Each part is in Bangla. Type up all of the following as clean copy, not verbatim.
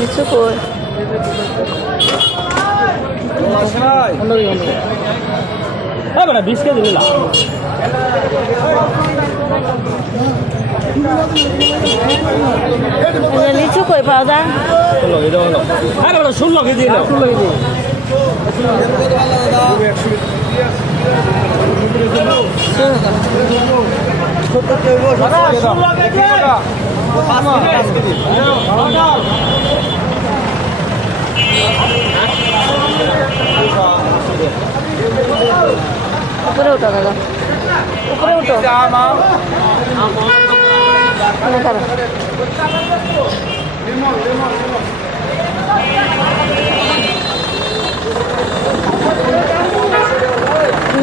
লিচু কই বেটা 20 কেজি নিলাম লিচু কই পাওয়া যায় 16 কেজি নাও 16 কেজি উপরে উঠো দাদা উপরে উঠো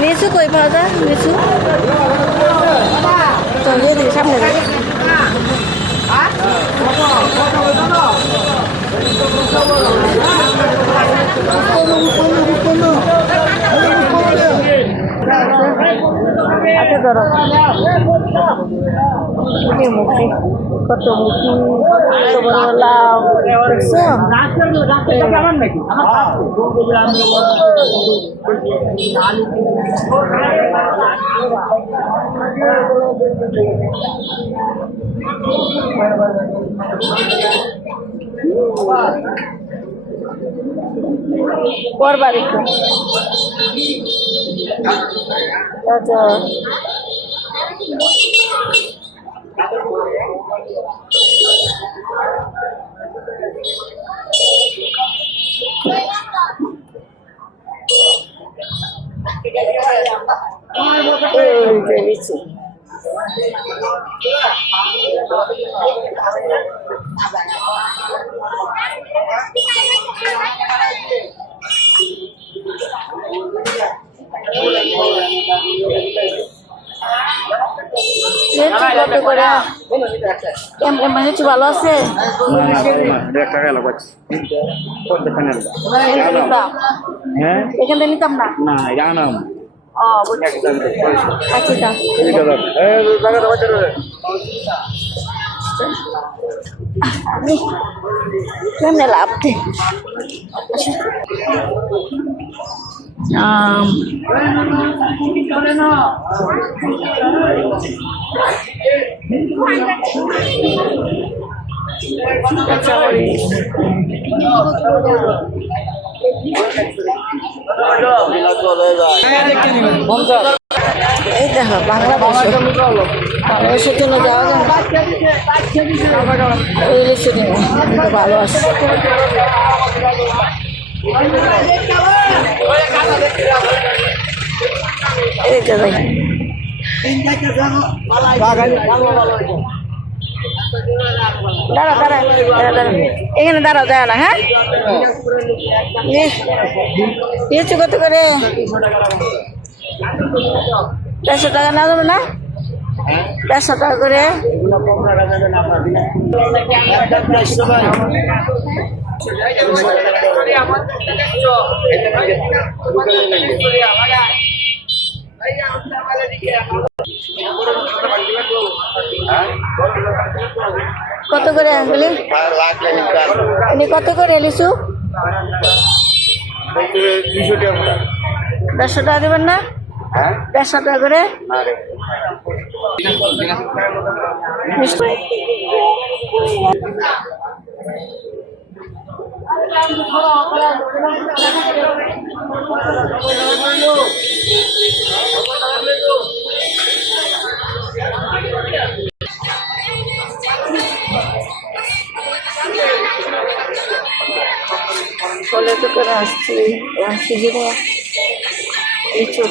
লিচু কই পাওয়া যায় লিচু তো দিয়ে সামনে যাই আচ্ছা ধরো মুখি কত মুখি কত বড় লাউ দেখছো করবার একটু আচ্ছা লিচু ভালো আছে এখান থেকে নিতাম না আচ্ছা কেমনে লাভ এই দেখো বাংলাদেশের জন্য যাওয়া যায় ভালো আছে এইটা যাই দাঁড়া এখানে দাঁড়াও যায় না হ্যাঁ লিচু কত করে 150 টাকা না যাবে না 150 টাকা করে কত করে আসলে কত করে লিচু 150 টাকা দেবেন না 150 টাকা করে ফলে তো করে আসছি সিজনে লিচু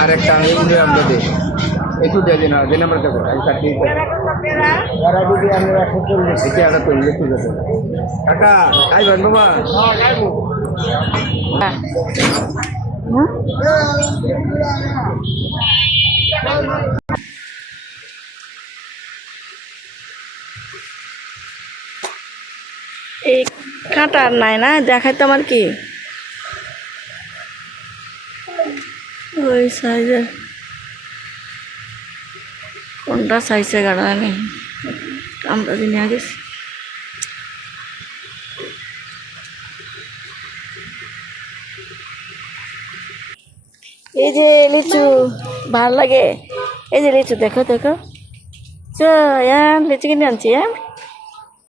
আরেকটা আমরা দিই একটু দিয়ে দিন দিন আমরা দেবো কাকা খাইবেন বাবা এই কাঁটার নাই না দেখাই তো আমার কি ওই সাইজের কোনটা সাইজে গাড়া নেই আমরা দিনে গেছি। এই যে লিচু ভাল লাগে, এই যে লিচু দেখো দেখো, লিচু কিনে আনছি।